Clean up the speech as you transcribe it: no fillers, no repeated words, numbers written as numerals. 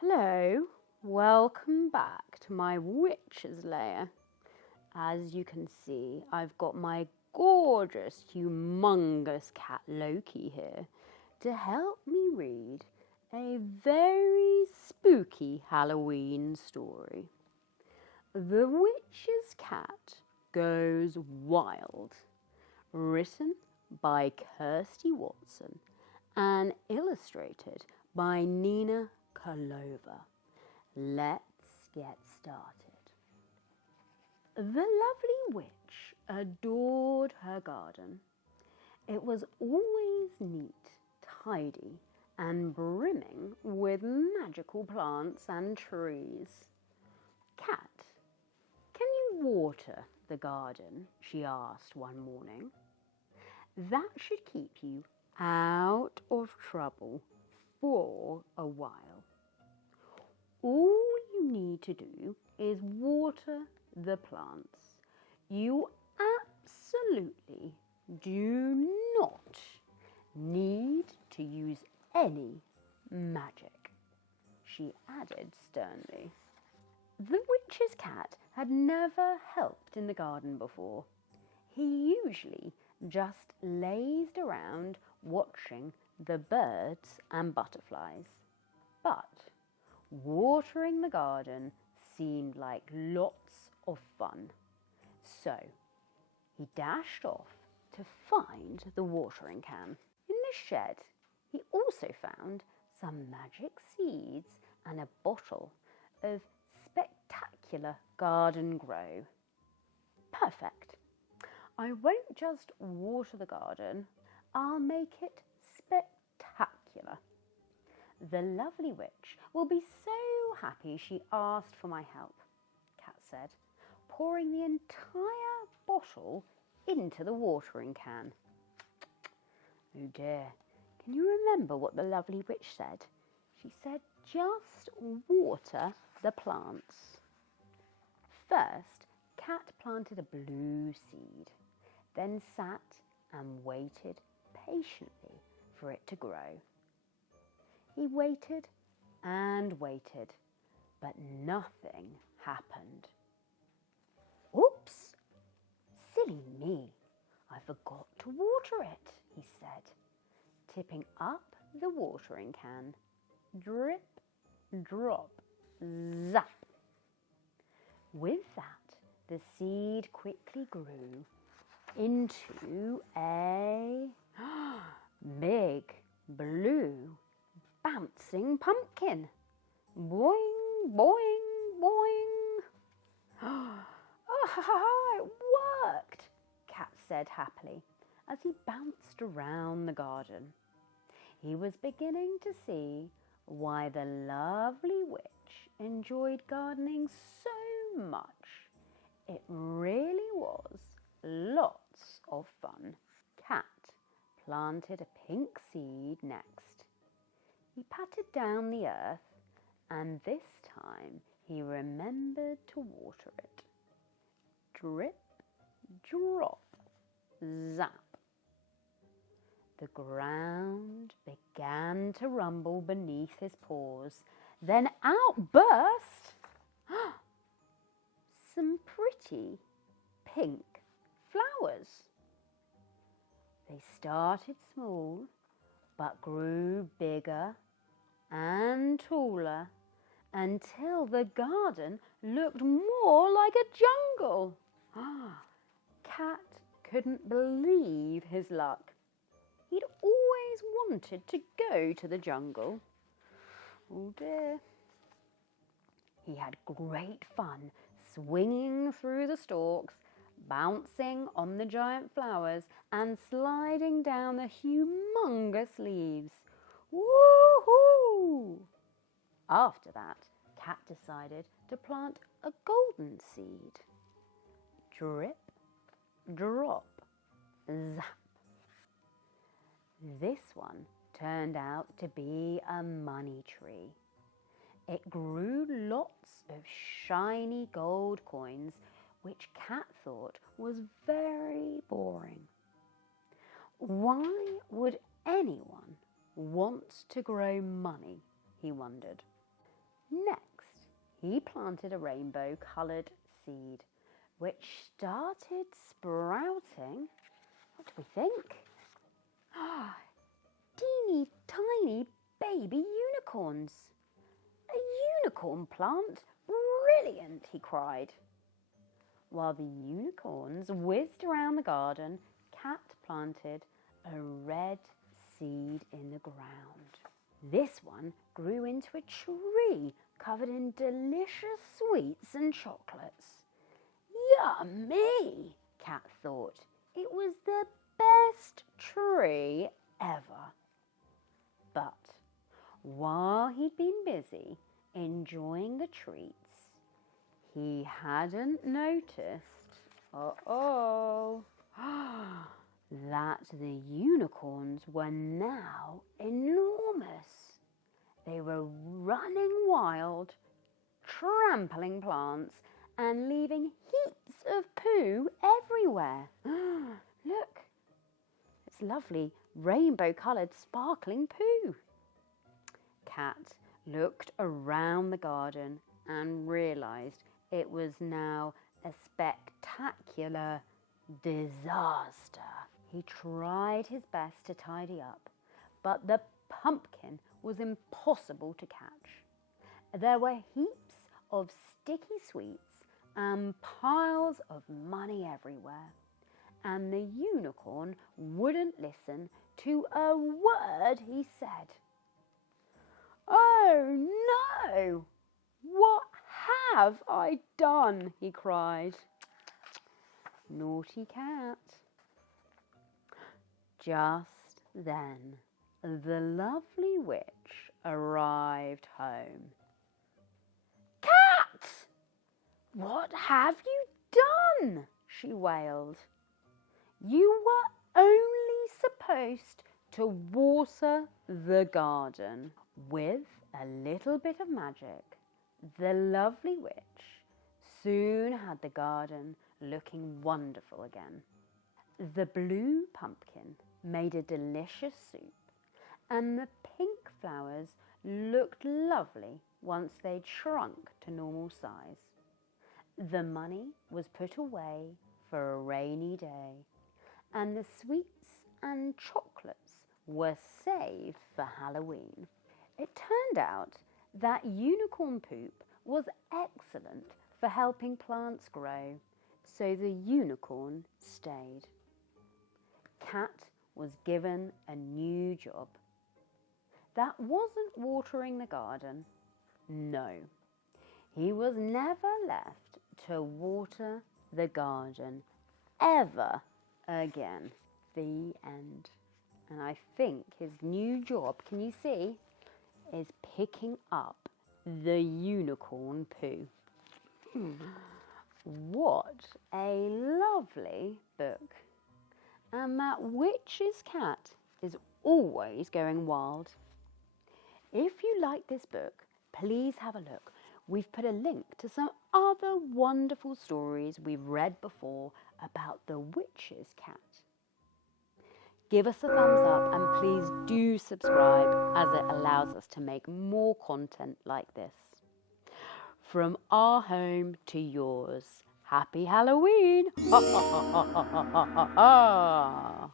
Hello, welcome back to my witch's lair. As you can see, I've got my gorgeous, humongous cat Loki here to help me read a very spooky Halloween story. The Witch's Cat Goes Wild, written by Kirstie Watson and illustrated by Nina Kalova. Let's get started. The lovely witch adored her garden. It was always neat, tidy, and brimming with magical plants and trees. Cat, can you water the garden? She asked one morning. That should keep you out of trouble for a while. All you need to do is water the plants. You absolutely do not need to use any magic, she added sternly. The witch's cat had never helped in the garden before. He usually just lazed around watching the birds and butterflies. But watering the garden seemed like lots of fun. So he dashed off to find the watering can. In the shed, he also found some magic seeds and a bottle of spectacular garden grow. Perfect. I won't just water the garden, I'll make it spectacular. The lovely witch will be so happy she asked for my help, Cat said, pouring the entire bottle into the watering can. Oh dear, can you remember what the lovely witch said? She said just water the plants. First, Cat planted a blue seed, then sat and waited patiently for it to grow. He waited and waited, but nothing happened. Oops! Silly me, I forgot to water it, he said, tipping up the watering can. Drip, drop, zap. With that, the seed quickly grew into a big, blue, bouncing pumpkin. Boing, boing, boing. Oh, it worked, Cat said happily as he bounced around the garden. He was beginning to see why the lovely witch enjoyed gardening so much. It really was lots of fun. Cat planted a pink seed next. He patted down the earth, and this time he remembered to water it. Drip, drop, zap. The ground began to rumble beneath his paws. Then out burst some pretty pink flowers. They started small, but grew bigger and taller until the garden looked more like a jungle. Cat couldn't believe his luck. He'd always wanted to go to the jungle. Oh dear. He had great fun swinging through the stalks, bouncing on the giant flowers, and sliding down the humongous leaves. Woohoo! After that, Cat decided to plant a golden seed. Drip, drop, zap. This one turned out to be a money tree. It grew lots of shiny gold coins, which Cat thought was very boring. Why would anyone want to grow money, he wondered. Next, he planted a rainbow-coloured seed, which started sprouting. What do we think? Ah, teeny tiny baby unicorns. A unicorn plant? Brilliant, he cried. While the unicorns whizzed around the garden, Cat planted a red seed in the ground. This one grew into a tree covered in delicious sweets and chocolates. Yummy, Cat thought. It was the best tree ever. But while he'd been busy enjoying the treats, he hadn't noticed, that the unicorns were now enormous. They were running wild, trampling plants and leaving heaps of poo everywhere. Look, it's lovely rainbow-coloured sparkling poo. Cat looked around the garden and realised it was now a spectacular disaster. He tried his best to tidy up, but the pumpkin was impossible to catch. There were heaps of sticky sweets and piles of money everywhere, and the unicorn wouldn't listen to a word he said. "Oh no! What have I done?" he cried. Naughty Cat. Just then, the lovely witch arrived home. "Cat! What have you done?" she wailed. "You were only supposed to water the garden." With a little bit of magic, the lovely witch soon had the garden looking wonderful again. The blue pumpkin made a delicious soup, and the pink flowers looked lovely once they'd shrunk to normal size. The money was put away for a rainy day, and the sweets and chocolates were saved for Halloween. It turned out that unicorn poop was excellent for helping plants grow, so the unicorn stayed. Cat was given a new job. That wasn't watering the garden. No, he was never left to water the garden ever again. The end. And I think his new job, can you see, is picking up the unicorn poo. What a lovely book. And that witch's cat is always going wild. If you like this book, please have a look. We've put a link to some other wonderful stories we've read before about the witch's cat. Give us a thumbs up and please do subscribe, as it allows us to make more content like this. From our home to yours, happy Halloween! Ha ha ha ha ha ha ha!